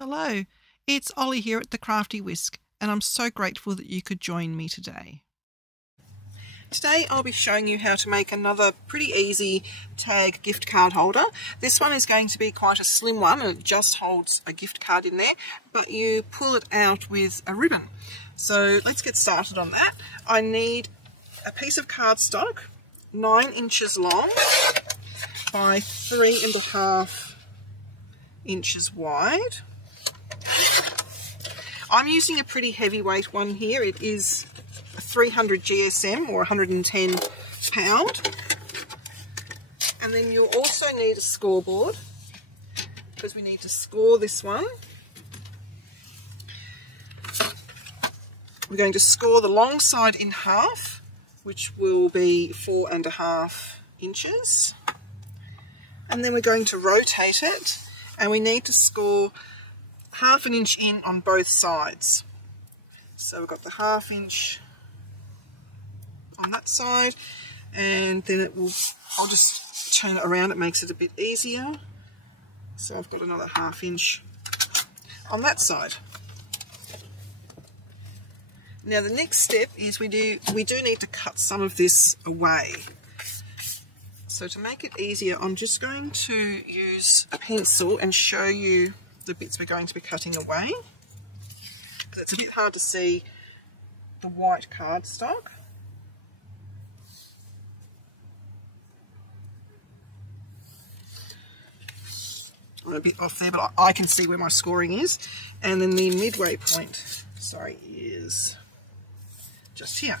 Hello, it's Ollie here at the Crafty Whisk, and I'm so grateful that you could join me today. Today I'll be showing you how to make another pretty easy tag gift card holder. This one is going to be quite a slim one and it just holds a gift card in there, but you pull it out with a ribbon. So let's get started on that. I need a piece of cardstock 9 inches long by 3.5 inches wide. I'm using a pretty heavyweight one here. It is 300 GSM or 110 pound. And then you'll also need a scoreboard because we need to score this one. We're going to score the long side in half, which will be 4.5 inches. And then we're going to rotate it, and we need to score 1/2 inch in on both sides. So we've got the 1/2 inch on that side, and then it will, I'll just turn it around, it makes it a bit easier. So I've got another 1/2 inch on that side. Now the next step is we do need to cut some of this away. So to make it easier, I'm just going to use a pencil and show you the bits we're going to be cutting away, because it's a bit hard to see the white cardstock. I'm a bit off there, but I can see where my scoring is. And then the midway point, is just here.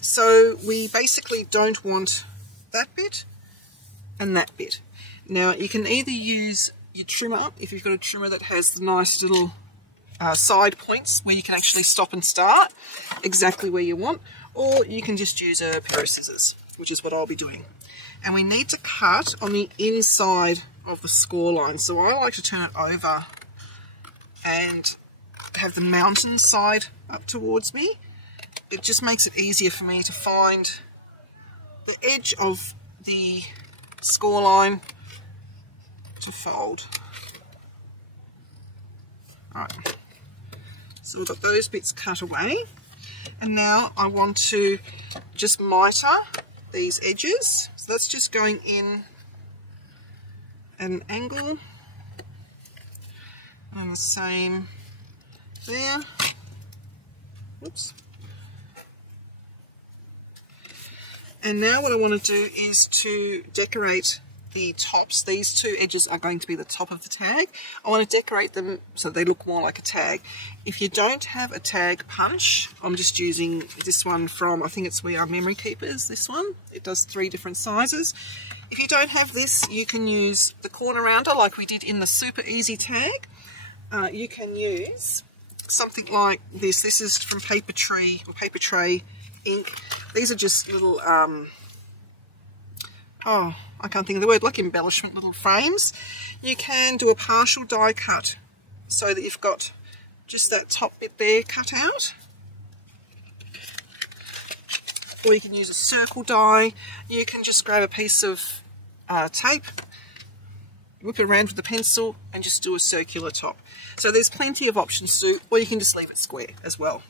So we basically don't want that bit and that bit. Now you can either use your trimmer, if you've got a trimmer that has the nice little side points where you can actually stop and start exactly where you want, or you can just use a pair of scissors, which is what I'll be doing. And we need to cut on the inside of the score line. So I like to turn it over and have the mountain side up towards me. It just makes it easier for me to find the edge of the score line to fold. Alright, so we've got those bits cut away, and now I want to just miter these edges. So that's just going in at an angle, and the same there. Whoops. And now what I want to do is to decorate the tops. These two edges are going to be the top of the tag. I want to decorate them so they look more like a tag. If you don't have a tag punch, I'm just using this one from, I think it's We Are Memory Keepers, this one. It does 3 different sizes. If you don't have this, you can use the corner rounder like we did in the super easy tag. You can use something like this. This is from Papertrey or Papertrey ink. These are just little I can't think of the word, like embellishment little frames. You can do a partial die cut so that you've got just that top bit there cut out, or you can use a circle die. You can just grab a piece of tape, whip it around with a pencil and just do a circular top. So there's plenty of options to do, or you can just leave it square as well.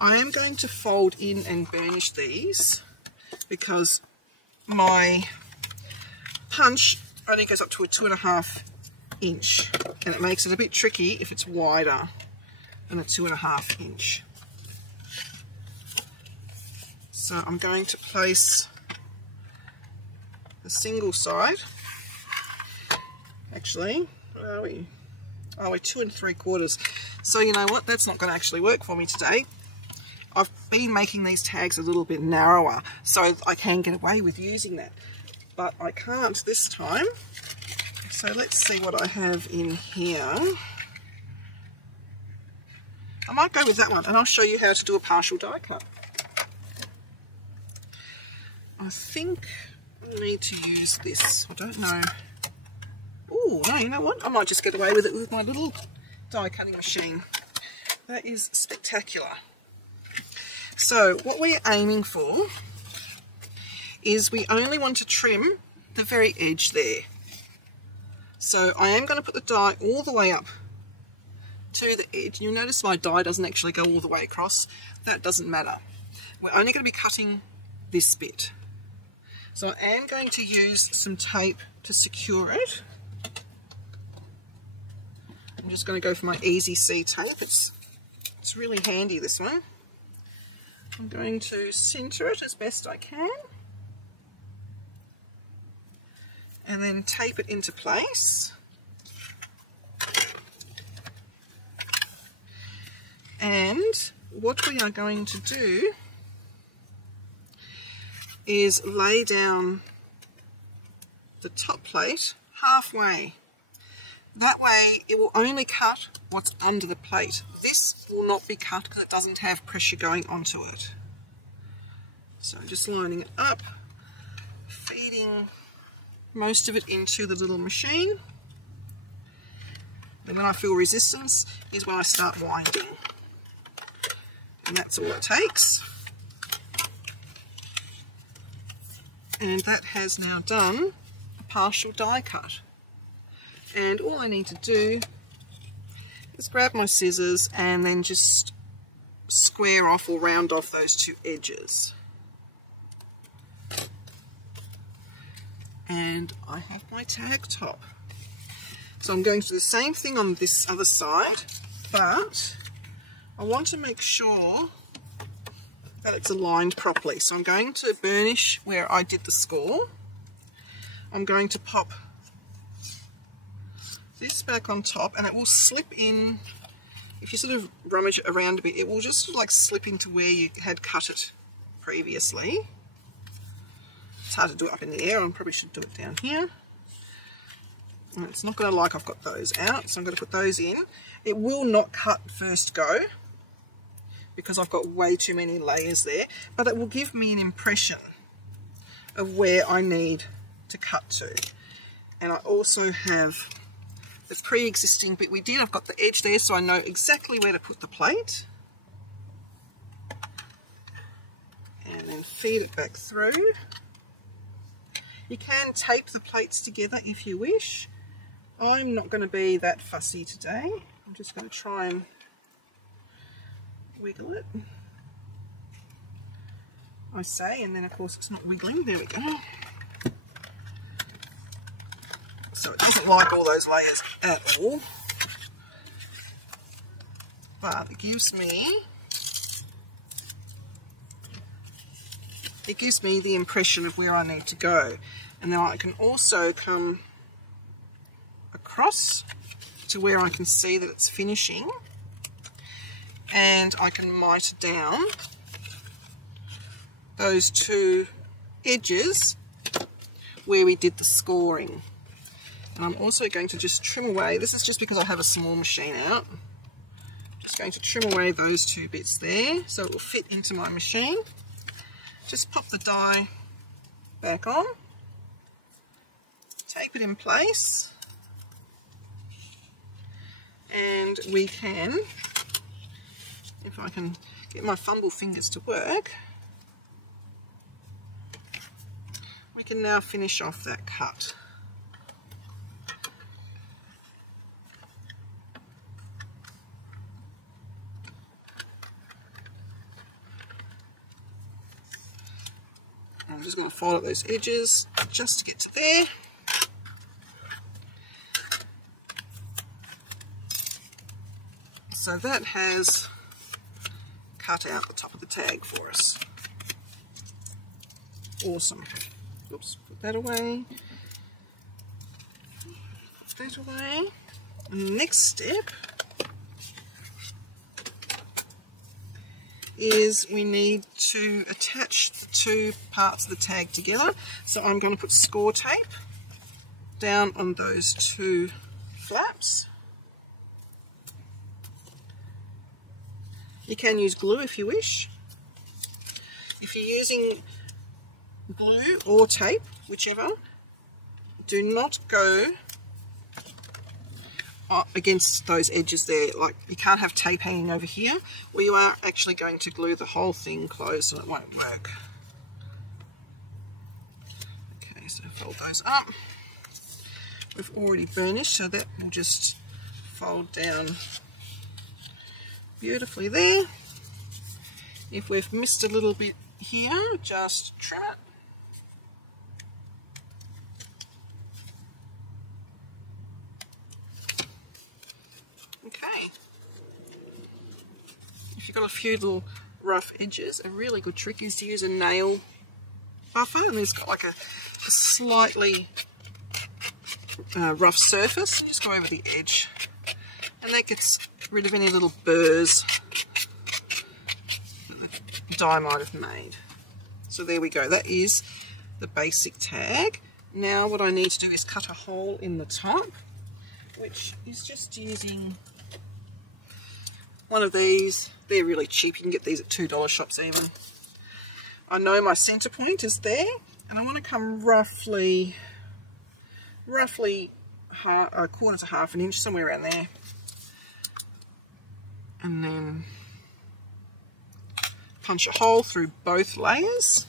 I am going to fold in and burnish these because my punch only goes up to a 2.5 inch, and it makes it a bit tricky if it's wider than a 2.5 inch. So I'm going to place the single side. Actually, where are we? Oh, we're 2 3/4. So you know what? That's not going to actually work for me today. I've been making these tags a little bit narrower so I can get away with using that, but I can't this time. So let's see what I have in here. I might go with that one, and I'll show you how to do a partial die cut. I think I need to use this. I don't know. Oh, no, you know what? I might just get away with it with my little die cutting machine. That is spectacular. So what we're aiming for is we only want to trim the very edge there. So I am going to put the die all the way up to the edge. You'll notice my die doesn't actually go all the way across. That doesn't matter. We're only going to be cutting this bit. So I am going to use some tape to secure it. I'm just going to go for my Easy C tape. It's really handy, this one. I'm going to centre it as best I can. And then tape it into place. And what we are going to do is lay down the top plate halfway. That way it will only cut what's under the plate. This will not be cut because it doesn't have pressure going onto it. So I'm just lining it up, feeding most of it into the little machine. And when I feel resistance is when I start winding. And that's all it takes. And that has now done a partial die cut. And all I need to do is grab my scissors and then just square off or round off those two edges. And I have my tag top. So I'm going to do the same thing on this other side, but I want to make sure that it's aligned properly. So I'm going to burnish where I did the score. I'm going to pop this back on top, and it will slip in. If you sort of rummage it around a bit, it will just sort of like slip into where you had cut it previously. It's hard to do it up in the air. I probably should do it down here. And it's not going to like I've got those out, so I'm going to put those in. It will not cut first go because I've got way too many layers there, but it will give me an impression of where I need to cut to. And I also have the pre-existing bit we did. I've got the edge there, so I know exactly where to put the plate. And then feed it back through. You can tape the plates together if you wish. I'm not going to be that fussy today. I'm just going to try and wiggle it. I say, and then of course it's not wiggling. There we go. So it doesn't like all those layers at all, but it gives me the impression of where I need to go. And then I can also come across to where I can see that it's finishing, and I can mite down those two edges where we did the scoring. And I'm also going to just trim away, this is just because I have a small machine out, just going to trim away those two bits there so it will fit into my machine. Just pop the die back on, tape it in place, and we can, if I can get my fumble fingers to work, we can now finish off that cut. I'm just going to fold up those edges just to get to there. So that has cut out the top of the tag for us. Awesome. Oops, put that away. Put that away. And the next step is we need to attach the two parts of the tag together. So I'm going to put score tape down on those two flaps. You can use glue if you wish. If you're using glue or tape, whichever, do not go against those edges there. Like, you can't have tape hanging over here, or you are actually going to glue the whole thing closed and it won't work. Okay, so fold those up. We've already burnished, so that will just fold down beautifully there. If we've missed a little bit here, just trim it. Okay. If you've got a few little rough edges, a really good trick is to use a nail buffer, and it's got like a slightly rough surface. Just go over the edge, and that gets rid of any little burrs that the die might have made. So there we go, that is the basic tag. Now what I need to do is cut a hole in the top, which is just using one of these. They're really cheap, you can get these at $2 shops even. I know my centre point is there, and I want to come roughly a quarter to half an inch, somewhere around there. And then punch a hole through both layers,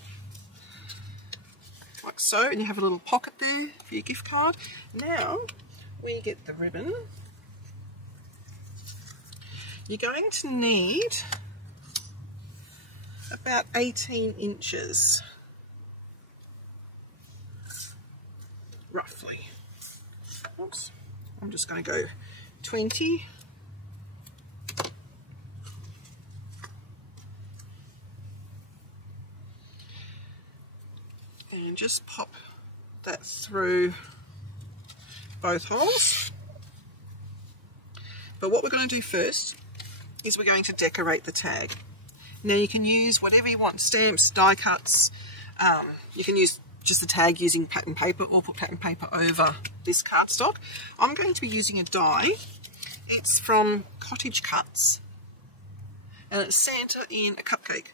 like so, and you have a little pocket there for your gift card. Now we get the ribbon. You're going to need about 18 inches, roughly. Oops, I'm just going to go 20. And just pop that through both holes. But what we're going to do first is we're going to decorate the tag. Now you can use whatever you want, stamps, die cuts, you can use just the tag using pattern paper or put pattern paper over this cardstock. I'm going to be using a die. It's from Cottage Cutz, and it's Santa in a cupcake.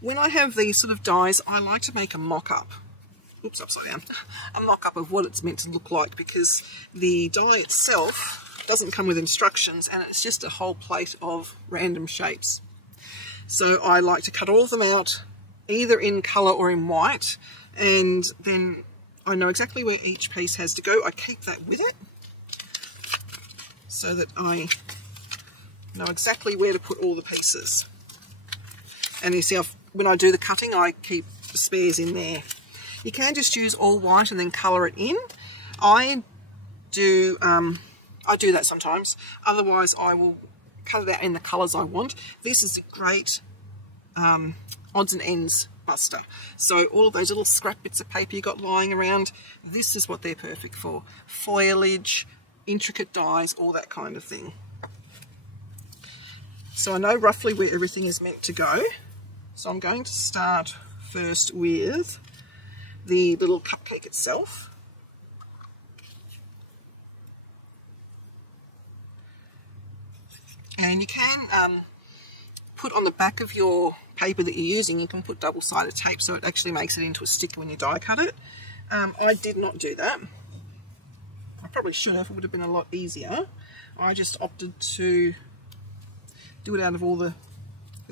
When I have these sort of dies, I like to make a mock-up. Oops, upside down. A mock-up of what it's meant to look like, because the die itself doesn't come with instructions, and it's just a whole plate of random shapes. So I like to cut all of them out, either in colour or in white, and then I know exactly where each piece has to go. I keep that with it, so that I know exactly where to put all the pieces. And you see, when I do the cutting, I keep the spares in there. You can just use all white and then colour it in. I do that sometimes. Otherwise, I will cut it out in the colours I want. This is a great odds and ends buster. So all of those little scrap bits of paper you got lying around, this is what they're perfect for. Foliage, intricate dies, all that kind of thing. So I know roughly where everything is meant to go. So I'm going to start first with the little cupcake itself. And you can put on the back of your paper that you're using, you can put double-sided tape so it actually makes it into a sticker when you die cut it. I did not do that. I probably should have, it would have been a lot easier. I just opted to do it out of all the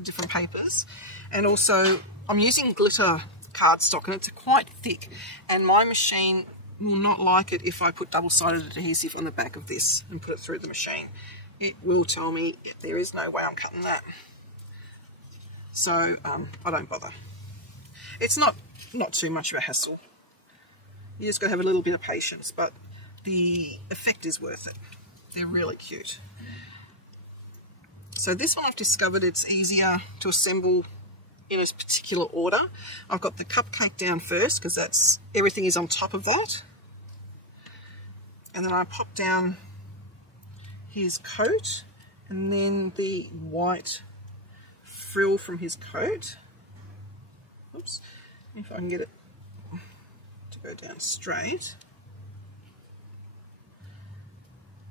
different papers. And also I'm using glitter cardstock, and it's quite thick, and my machine will not like it if I put double-sided adhesive on the back of this and put it through the machine. It will tell me there is no way I'm cutting that. So I don't bother. It's not too much of a hassle. You just got to have a little bit of patience, but the effect is worth it. They're really cute. So this one I've discovered it's easier to assemble in a particular order. I've got the cupcake down first because that's everything is on top of that, and then I pop down his coat, and then the white frill from his coat. Oops, if I can get it to go down straight.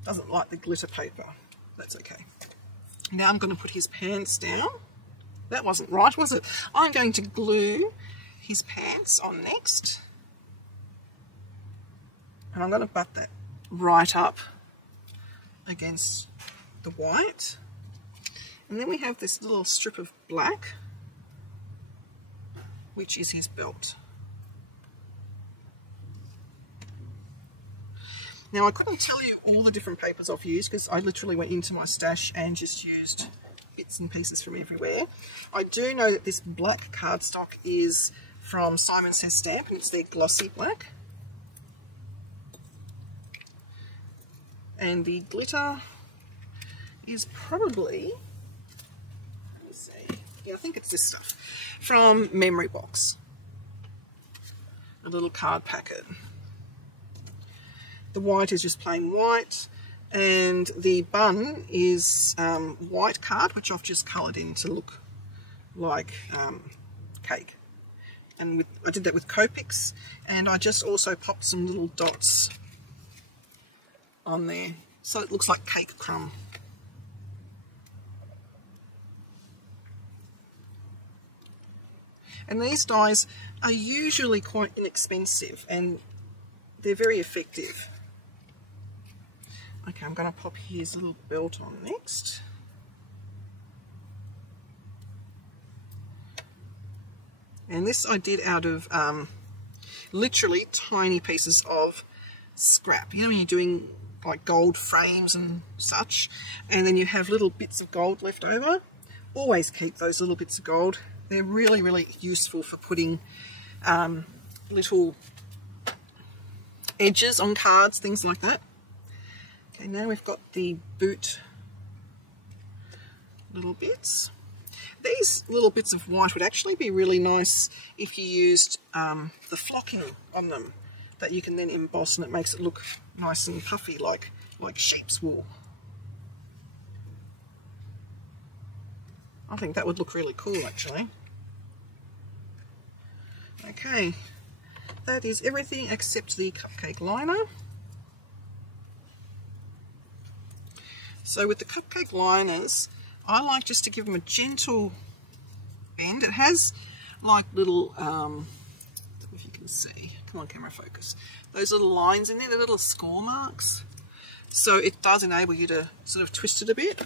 Doesn't like the glitter paper, that's okay. Now I'm going to put his pants down. That wasn't right, was it? I'm going to glue his pants on next. And I'm going to butt that right up against the white. And then we have this little strip of black, which is his belt. Now I couldn't tell you all the different papers I've used because I literally went into my stash and just used bits and pieces from everywhere. I do know that this black cardstock is from Simon Says Stamp, and it's their glossy black. And the glitter is probably, let me see, yeah, I think it's this stuff, from Memory Box. A little card packet. The white is just plain white, and the bun is white card, which I've just coloured in to look like cake. And I did that with Copics, and I just also popped some little dots on there, so it looks like cake crumb. And these dies are usually quite inexpensive, and they're very effective. Okay, I'm going to pop his little belt on next. And this I did out of literally tiny pieces of scrap. You know when you're doing like gold frames and such, and then you have little bits of gold left over? Always keep those little bits of gold. They're really, really useful for putting little edges on cards, things like that. Okay, now we've got the boot little bits. These little bits of white would actually be really nice if you used the flocking on them that you can then emboss, and it makes it look nice and puffy like sheep's wool. I think that would look really cool actually. Okay, that is everything except the cupcake liner. So with the cupcake liners, I like just to give them a gentle bend. It has like little, if you can see, come on camera focus, those little lines in there, the little score marks. So it does enable you to sort of twist it a bit.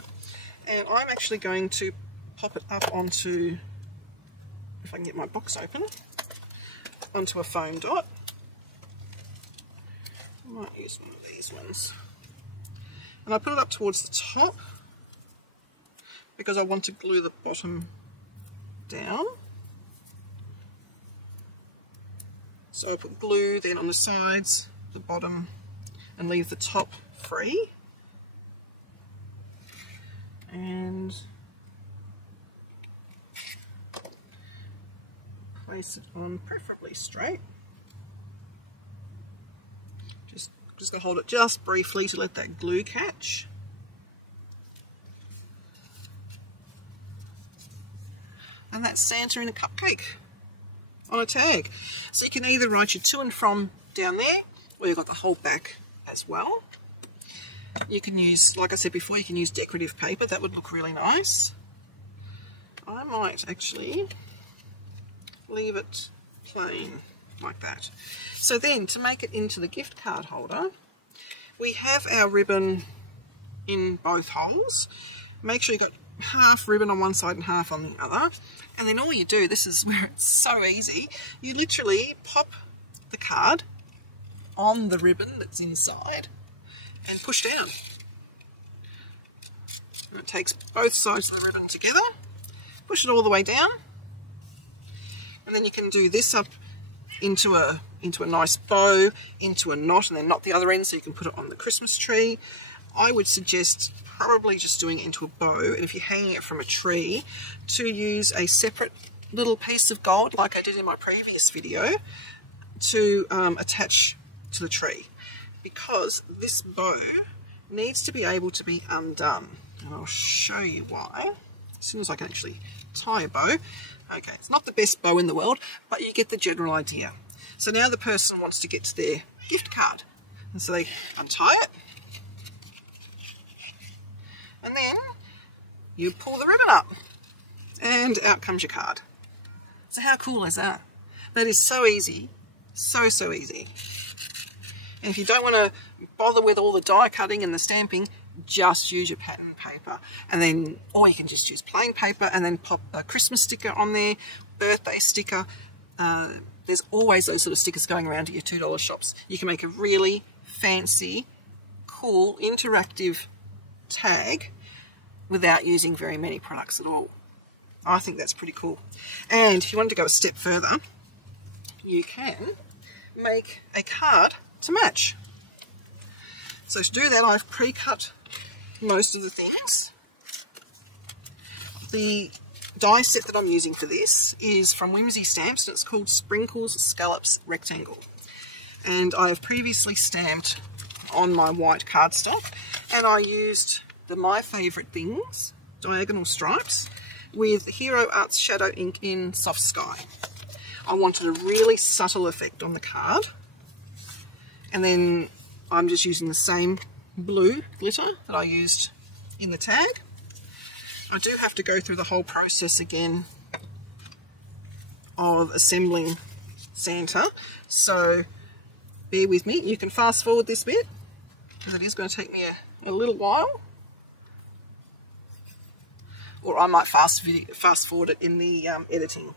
And I'm actually going to pop it up onto, if I can get my box open, onto a foam dot. I might use one of these ones. And I put it up towards the top because I want to glue the bottom down. So I put glue then on the sides, the bottom, and leave the top free. And place it on preferably straight. Just going to hold it just briefly to let that glue catch. And that's Santa in a cupcake on a tag. So you can either write your to and from down there, or you've got the whole back as well. You can use, like I said before, you can use decorative paper. That would look really nice. I might actually leave it plain like that. So then, to make it into the gift card holder, we have our ribbon in both holes. Make sure you've got half ribbon on one side and half on the other. And then all you do, this is where it's so easy, you literally pop the card on the ribbon that's inside and push down. And it takes both sides of the ribbon together, push it all the way down, and then you can do this up into a nice bow, into a knot, and then knot the other end so you can put it on the Christmas tree. I would suggest probably just doing it into a bow, and if you're hanging it from a tree, to use a separate little piece of gold like I did in my previous video to attach to the tree, because this bow needs to be able to be undone, and I'll show you why as soon as I can actually tie a bow. Okay, it's not the best bow in the world, but you get the general idea. So now the person wants to get to their gift card, and so they untie it, and then you pull the ribbon up, and out comes your card. So how cool is that? That is so easy, so easy. And if you don't want to bother with all the die cutting and the stamping, just use your pattern paper, and then, or you can just use plain paper and then pop a Christmas sticker on there, birthday sticker. There's always those sort of stickers going around at your $2 shops. You can make a really fancy, cool, interactive tag without using very many products at all. I think that's pretty cool. And if you wanted to go a step further, you can make a card to match. So to do that, I've pre-cut most of the things. The die set that I'm using for this is from Whimsy Stamps, and it's called Sprinkles Scallops Rectangle. And I have previously stamped on my white cardstock, and I used the My Favourite Things diagonal stripes with Hero Arts Shadow Ink in Soft Sky. I wanted a really subtle effect on the card, and then I'm just using the same blue glitter that I used in the tag. I do have to go through the whole process again of assembling Santa, so bear with me. You can fast forward this bit because it is going to take me a little while, or I might fast forward it in the editing.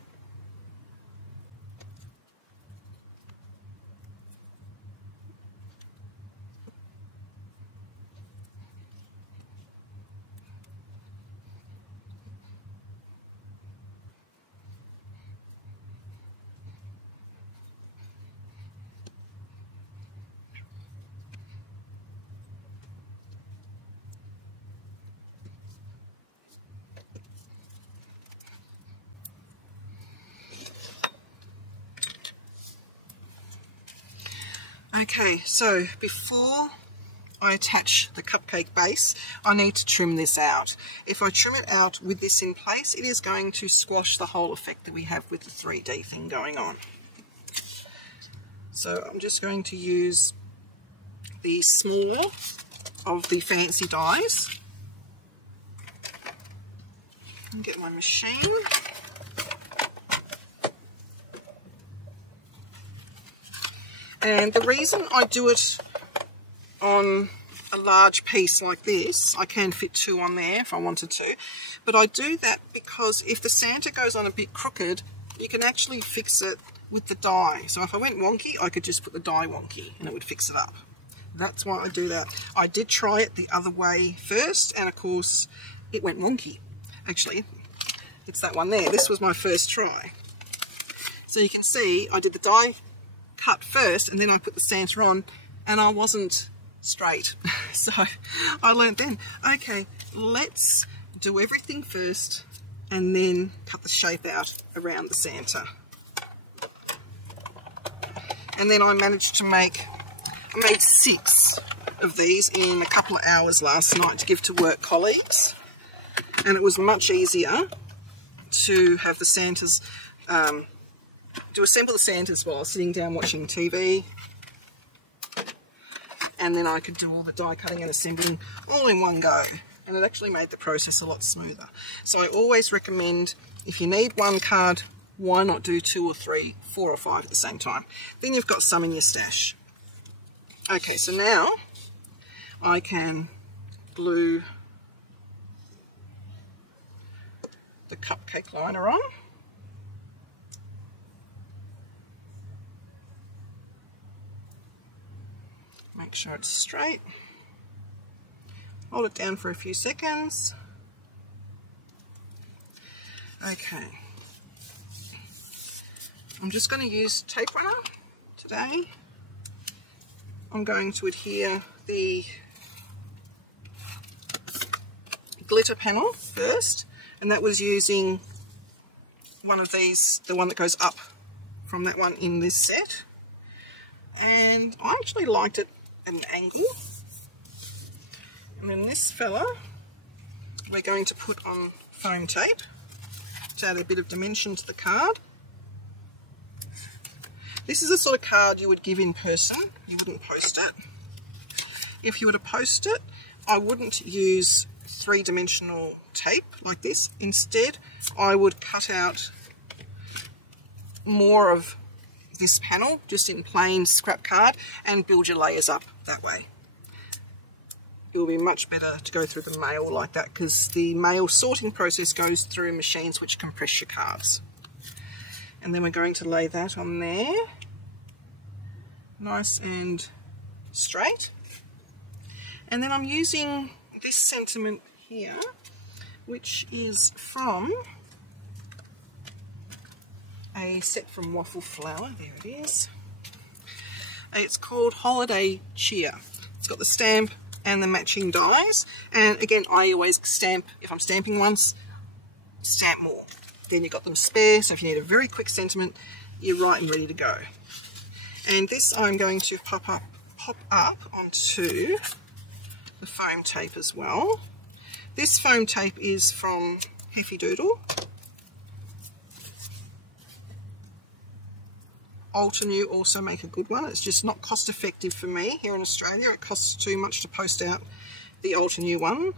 Okay, so before I attach the cupcake base, I need to trim this out. If I trim it out with this in place, it is going to squash the whole effect that we have with the 3D thing going on. So I'm just going to use the smaller of the fancy dies and get my machine. And the reason I do it on a large piece like this, I can fit 2 on there if I wanted to, but I do that because if the Santa goes on a bit crooked, you can actually fix it with the die. So if I went wonky, I could just put the die wonky and it would fix it up. That's why I do that. I did try it the other way first, and of course it went wonky. Actually, it's that one there. This was my first try. So you can see I did the die cut first and then I put the Santa on, and I wasn't straight. So I learnt then, okay, let's do everything first and then cut the shape out around the Santa. And then I managed to I made 6 of these in a couple of hours last night to give to work colleagues, and it was much easier to have the Santas to assemble the Santas while I was sitting down watching TV, and then I could do all the die cutting and assembling all in one go, and it actually made the process a lot smoother. So I always recommend, if you need one card, why not do 2 or 3, 4 or 5 at the same time? Then you've got some in your stash. Okay, so now I can glue the cupcake liner on. Make sure it's straight. Hold it down for a few seconds. Okay. I'm just going to use tape runner today. I'm going to adhere the glitter panel first, and that was using one of these, the one that goes up from that one in this set. And I actually liked it at an angle. And then this fella we're going to put on foam tape to add a bit of dimension to the card. This is the sort of card you would give in person, you wouldn't post it. If you were to post it, I wouldn't use 3-dimensional tape like this. Instead, I would cut out more of this panel just in plain scrap card and build your layers up that way. It will be much better to go through the mail like that, because the mail sorting process goes through machines which compress your cards. And then we're going to lay that on there, nice and straight. And then I'm using this sentiment here which is from a set from Waffle Flower. There it is. It's called Holiday Cheer. It's got the stamp and the matching dies. And again, I always stamp, if I'm stamping once, stamp more. Then you've got them spare, so if you need a very quick sentiment, you're right and ready to go. And this I'm going to pop up onto the foam tape as well. This foam tape is from Heffy Doodle. Altenew also make a good one. It's just not cost effective for me here in Australia. It costs too much to post out the Altenew one,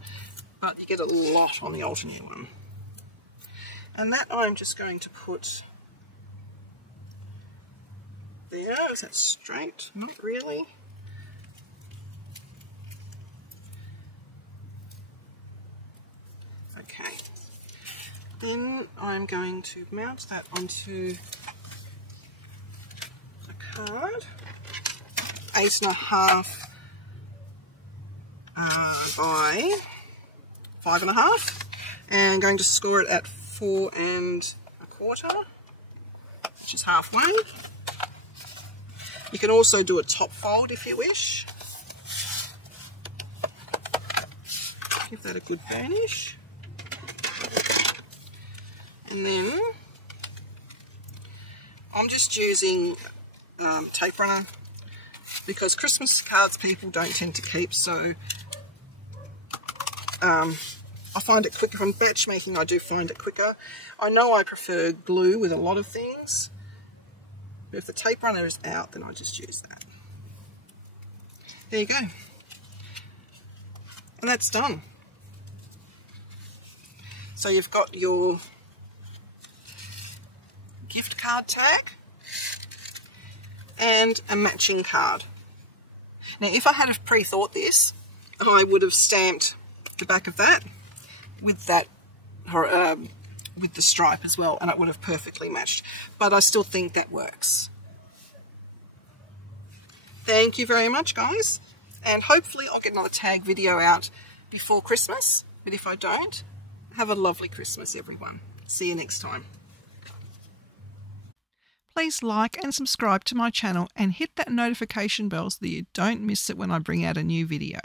but you get a lot on the Altenew one. And that I'm just going to put there. Is that straight? Not really. Okay. Then I'm going to mount that onto card, 8.5 by 5.5, and I'm going to score it at 4 1/4, which is halfway. You can also do a top fold if you wish. Give that a good burnish. And then I'm just using tape runner because Christmas cards people don't tend to keep, so I find it quicker. If I'm batch making, I do find it quicker. I know I prefer glue with a lot of things, but if the tape runner is out, then I just use that. There you go. And that's done. So you've got your gift card tag and a matching card. Now, if I had have pre-thought this, I would have stamped the back of that with that with the stripe as well, and it would have perfectly matched. But I still think that works. Thank you very much, guys, and hopefully I'll get another tag video out before Christmas. But if I don't, have a lovely Christmas, everyone. See you next time. Please like and subscribe to my channel and hit that notification bell so that you don't miss it when I bring out a new video.